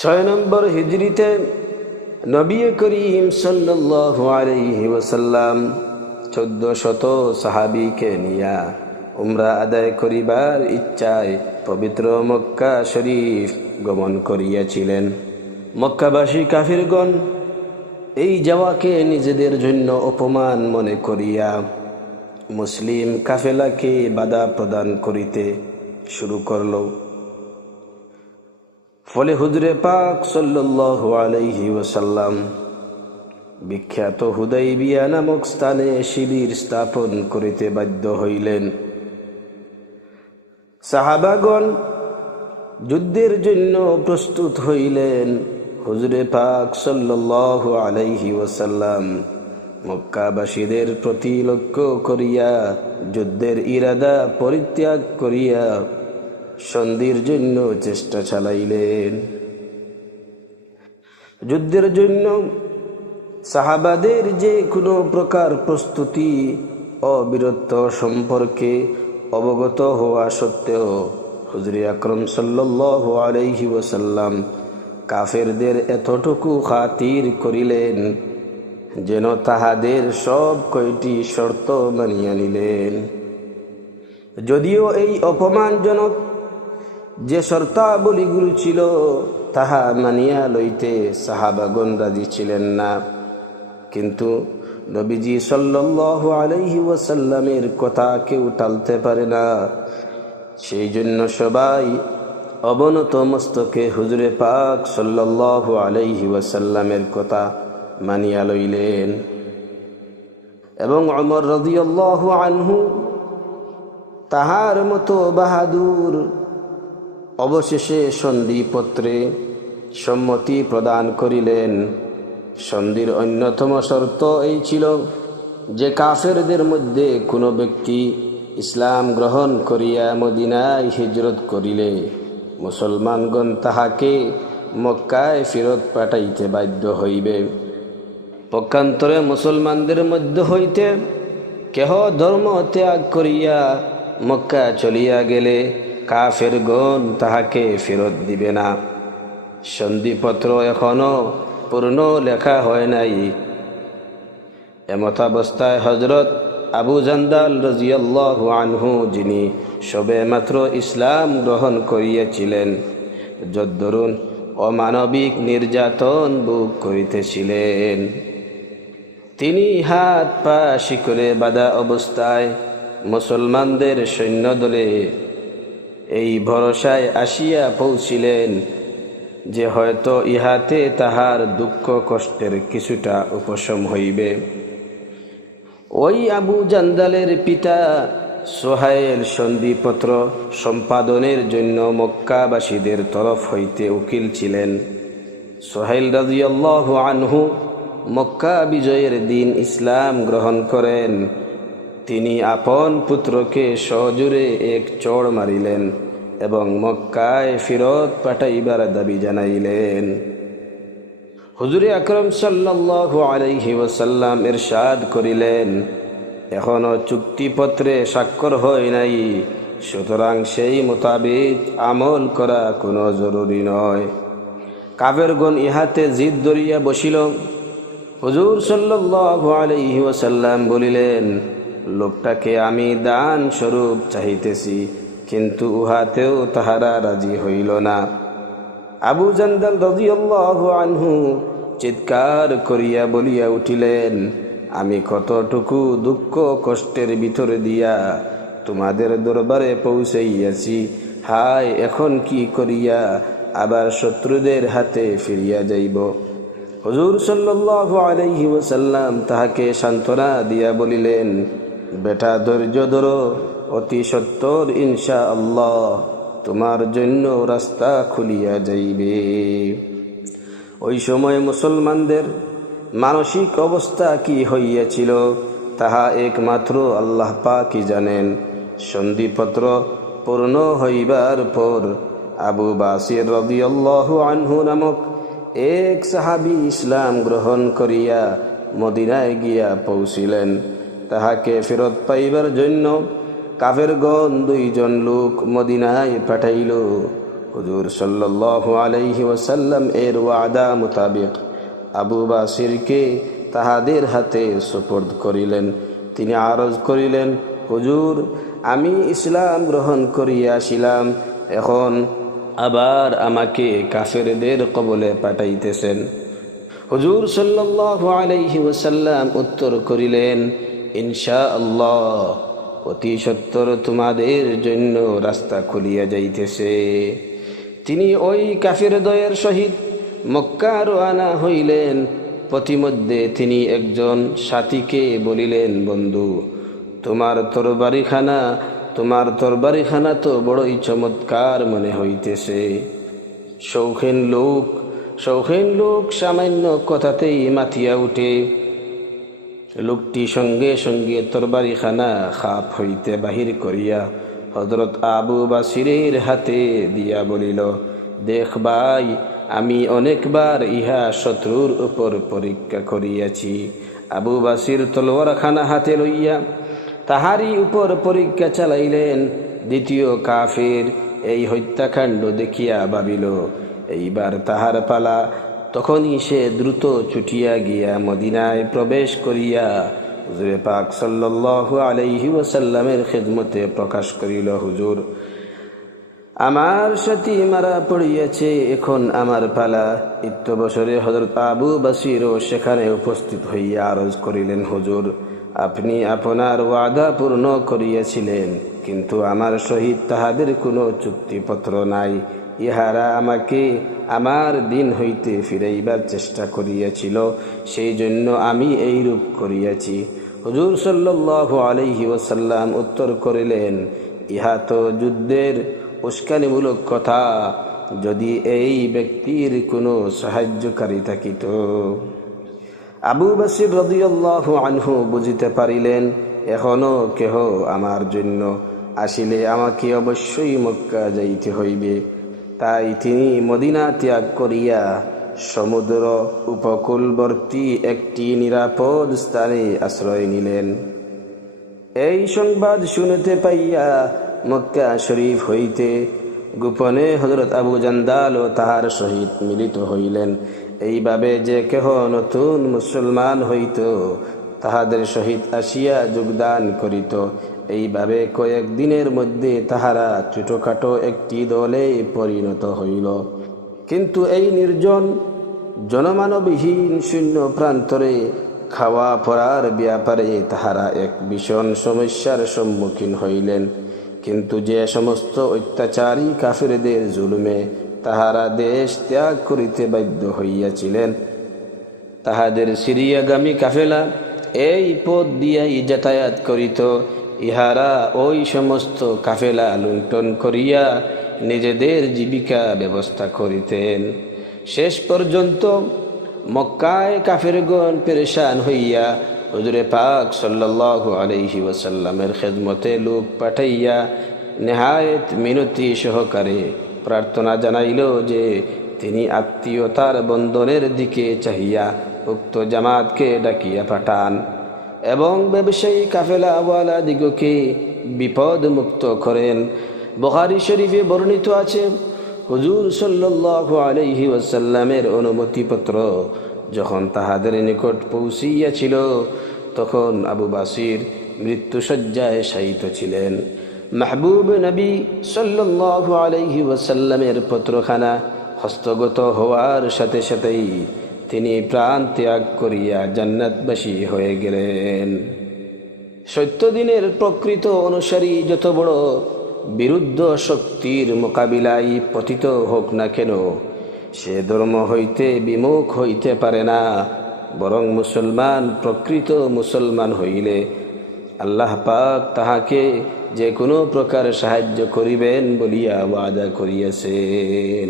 ছয় নম্বর হিজড়িতে নবী করিম ওয়াসাল্লাম চোদ্দ শত সাহাবিকে নিয়া উমরা আদায় করিবার ইচ্ছায় পবিত্র মক্কা শরীফ গমন করিয়াছিলেন। মক্কাবাসী কাফিরগণ, এই যাওয়াকে নিজেদের জন্য অপমান মনে করিয়া মুসলিম কাফেলাকে বাধা প্রদান করিতে শুরু করল। ফলে হুজরে পাক সাল্লাল্লাহু আলাইহি ওয়াসাল্লাম বিখ্যাত নামক স্থানে শিবির স্থাপন করিতে বাধ্য হইলেন। সাহাবাগণ যুদ্ধের জন্য প্রস্তুত হইলেন হুজরে পাক সাল্লাল্লাহু আলাইহি ওয়াসাল্লাম। মক্কাবাসীদের প্রতি লক্ষ্য করিয়া যুদ্ধের ইরাদা পরিত্যাগ করিয়া সন্ধির জন্য চেষ্টা চালাইলেন। যুদ্ধের জন্য সাহাবাদের যে কোনো প্রকার প্রস্তুতি অবিরত সম্পর্কে অবগত হওয়া সত্ত্বেও হুজরি আকরম সাল্লাল্লাহু আলাইহি ওয়াসাল্লাম কাফেরদের এতটুকু খাতির করিলেন যেন তাহাদের সব কয়টি শর্ত মানিয়া নিলেন। যদিও এই অপমানজনক যে শর্তাবলীগুলো ছিল, তাহা মানিয়া লইতে সাহাবাগন রাজি ছিলেন না। কিন্তু নবীজি সাল্লাল্লাহু আলাইহি ওয়াসাল্লামের কথা কেউ টালতে পারে না। সেই জন্য সবাই অবনত মস্তকে হুজুরে পাক সাল্লাল্লাহু আলাইহি ওয়াসাল্লামের কথা মানিয়া লইলেন। এবং অমর রাদিয়াল্লাহু আনহু তাহার মতো বাহাদুর অবশেষে সন্ধিপত্রে সম্মতি প্রদান করিলেন। সন্ধির অন্যতম শর্ত এই ছিল যে কাফেরদের মধ্যে কোনো ব্যক্তি ইসলাম গ্রহণ করিয়া মদিনায় হিজরত করিলে মুসলমানগণ তাহাকে মক্কায় ফেরত পাঠাইতে বাধ্য হইবে। পক্ষান্তরে মুসলমানদের মধ্য হইতে কেহ ধর্ম ত্যাগ করিয়া মক্কা চলিয়া গেলে কাফের গণ তাহাকে ফেরত দিবে না। সন্ধিপত্র এখনও পূর্ণ লেখা হয় নাই। এমতাবস্থায় হজরত আবু জান্দাল রাজিয়াল্লাহু আনহু, যিনি সবে মাত্র ইসলাম গ্রহণ করিয়াছিলেন, যদ্দরুন অমানবিক নির্যাতন বুক করিতেছিলেন। তিনি হাত পা শিকরে বাধা অবস্থায় মুসলমানদের সৈন্যদলে এই ভরসায় আসিয়া পৌঁছিলেন যে হয়তো ইহাতে তাহার দুঃখ কষ্টের কিছুটা উপশম হইবে। ওই আবু জান্দালের পিতা সোহাইল সন্ধিপত্র সম্পাদনের জন্য মক্কাবাসীদের তরফ হইতে উকিল ছিলেন। সোহাইল রাজিয়াল্লাহু আনহু মক্কা বিজয়ের দিন ইসলাম গ্রহণ করেন। তিনি আপন পুত্রকে সজোরে এক চড় মারিলেন এবং মক্কায় ফিরত পাঠাইবার দাবি জানাইলেন। হুজুরে আকরম সাল্লাল্লাহু আলাইহি ওয়াসাল্লাম এরশাদ করিলেন, এখনও চুক্তিপত্রে স্বাক্ষর হয় নাই, সুতরাং সেই মোতাবেক আমল করা কোনো জরুরি নয়। কাবেরগণ ইহাতে জিদ ধরিয়া বসিল। হুজুর সাল্লাল্লাহু আলাইহি ওয়াসাল্লাম বলিলেন লোকটাকে আমি দান স্বরূপ চাহিতেছি, কিন্তু উহাতেও তাহারা রাজি হইল না। আবু জান্দাল রাদিয়াল্লাহু আনহু চিৎকার করিয়া বলিয়া উঠিলেন, আমি কতটুকু দুঃখ কষ্টের ভিতরে দিয়া তোমাদের দরবারে পৌঁছাইয়াছি, হায়, এখন কি করিয়া আবার শত্রুদের হাতে ফিরিয়া যাইব? হজুর সাল্লাল্লাহু আলাইহি ওয়াসাল্লাম তাহাকে সান্ত্বনা দিয়া বলিলেন বেটা ধৈর্য ধরো, অতি সত্তর ইনশা আল্লাহ তোমার জন্য রাস্তা খুলিয়া যাইবে। ওই সময় মুসলমানদের মানসিক অবস্থা কি হইয়াছিল, তাহা একমাত্র আল্লাহ পাকি জানেন। সন্ধিপত্র পূর্ণ হইবার পর আবু বাসির রদিয়াল্লাহু আনহু নামক এক সাহাবি ইসলাম গ্রহণ করিয়া মদিনায় গিয়া পৌঁছিলেন। তাহাকে ফেরত পাইবার জন্য কাফেরগণ দুইজন লোক মদিনায় পাঠাইল। হুজুর সাল্লাল্লাহু আলাইহি ওয়াসাল্লাম এর ওয়াদা মোতাবেক আবু বাসিরকে তাহাদের হাতে সুপর্দ করিলেন। তিনি আরজ করিলেন, হুজুর, আমি ইসলাম গ্রহণ করিয়াছিলাম এখন আবার আমাকে কাফেরদের কবলে পাঠাইতেছেন। হুজুর সাল্লাল্লাহু আলাইহি ওয়াসাল্লাম উত্তর করিলেন ইনশা আল্লাহ অতি সত্তর তোমাদের জন্য রাস্তা খুলিয়া যাইতেছে। তিনি ওই কাফের দয়ের সহিত মক্কা রোয়ানা হইলেন। প্রতিমধ্যে তিনি একজন সাথীকে বলিলেন, বন্ধু, তোমার তরবারিখানা তোমার তরবারিখানা তো বড়ই চমৎকার মনে হইতেছে। শৌখিন লোক শৌখিন লোক সামান্য কথাতেই মাথিয়া উঠে লোকটি সঙ্গে সঙ্গে তরবারিখানা খাপ হইতে বাহির করিয়া হজরত আবু বাসিরের হাতে দিয়া বলিল, দেখ ভাই, আমি অনেকবার ইহা শত্রুর উপর পরীক্ষা করিয়াছি। আবু বাসির তলোয়ারখানা হাতে লইয়া তাহারই উপর পরীক্ষা চালাইলেন। দ্বিতীয় কাফের এই হত্যাকাণ্ড দেখিয়া ভাবিল, এইবার তাহার পালা তখনই সে দ্রুত ছুটিয়া গিয়া মদিনায় প্রবেশ করিয়া হুজুরে পাক সাল্লাল্লাহু আলাইহি ওয়াসাল্লামের খেদমতে প্রকাশ করিল, হুজুর, আমার সাথী মারা পড়িয়াছে, এখন আমার পালা। ইত্য বছরে হজরত আবু বাসিরও সেখানে উপস্থিত হইয়া আরজ করিলেন, হুজুর, আপনি আপনার ওয়াদা পূর্ণ করিয়াছিলেন, কিন্তু আমার সহিত তাহাদের কোনো চুক্তিপত্র নাই। ইহারা আমাকে আমার দিন হইতে ফিরাইবার চেষ্টা করিয়াছিল সেই জন্য আমি এই রূপ করিয়াছি। হুজুর সাল্লাহ আলহি ওসাল্লাম উত্তর করিলেন, ইহা তো যুদ্ধের উস্কানিমূলক কথা, যদি এই ব্যক্তির কোনো সাহায্যকারী থাকিত। আবু বাসির রদিয়াল্লাহ আনহু বুঝিতে পারিলেন, এখনও কেহ আমার জন্য আসিলে আমাকে অবশ্যই মক্কা যাইতে হইবে। তাই তিনি মদিনা ত্যাগ করিয়া সমুদ্র উপকূলবর্তী একটি নিরাপদ স্থানে আশ্রয় নিলেন। এই সংবাদ শুনতে পাইয়া মক্কা শরীফ হইতে গোপনে হজরত আবু জান্দাল ও তাহার সহিত মিলিত হইলেন। এইভাবে যে কেহ নতুন মুসলমান হইত, তাহাদের সহিত আসিয়া যোগদান করিত। এইভাবে কয়েক দিনের মধ্যে তাহারা ছোটখাটো একটি দলে পরিণত হইল। কিন্তু এই নির্জন জনমানবহীন শূন্য প্রান্তরে খাওয়া পড়ার ব্যাপারে তাহারা এক ভীষণ সমস্যার সম্মুখীন হইলেন। কিন্তু যে সমস্ত অত্যাচারী কাফেরদের জুলুমে তাহারা দেশ ত্যাগ করিতে বাধ্য হইয়াছিলেন। তাহাদের সিরিয়াগামী কাফেলা এই পথ দিয়াই যাতায়াত করিত। ইহারা ওই সমস্ত কাফেলা লুণ্ঠন করিয়া নিজেদের জীবিকা ব্যবস্থা করিতেন। শেষ পর্যন্ত মক্কায় কাফেরগণ পেরেশান হইয়া হুজুরে পাক সাল্লাল্লাহু আলাইহি ওয়াসাল্লামের খেদমতে লোক পাঠাইয়া নেহায়েত মিনতি সহকারে প্রার্থনা জানাইল যে তিনি আত্মীয়তার বন্ধনের দিকে চাহিয়া উক্ত জামাতকে ডাকিয়া পাঠান। এবং ব্যবসায়ী কাফেলা কাফেলাওয়ালা দিগকে বিপদ মুক্ত করেন। বখারি শরীফে বর্ণিত আছে, হুজুর সাল্লাল্লাহু আলাইহি ওয়াসাল্লামের অনুমতিপত্র যখন তাহাদের নিকট পৌঁছিয়াছিল, তখন আবু বাসির মৃত্যুসজ্জায় শায়িত ছিলেন। মাহবুব নবী সাল্লাল্লাহু আলাইহি ওয়াসাল্লামের পত্রখানা হস্তগত হওয়ার সাথে সাথেই তিনি প্রাণ ত্যাগ করিয়া জান্নাতবাসী হয়ে গেলেন। সত্য দিনের প্রকৃত অনুসারী যত বড় বিরুদ্ধ শক্তির মোকাবিলায় পতিত হোক না কেন, সে ধর্ম হইতে বিমুখ হইতে পারে না, বরং মুসলমান, প্রকৃত মুসলমান হইলে আল্লাহ পাক তাহাকে যে কোনো প্রকার সাহায্য করিবেন বলিয়া ওয়াদা করিয়াছেন।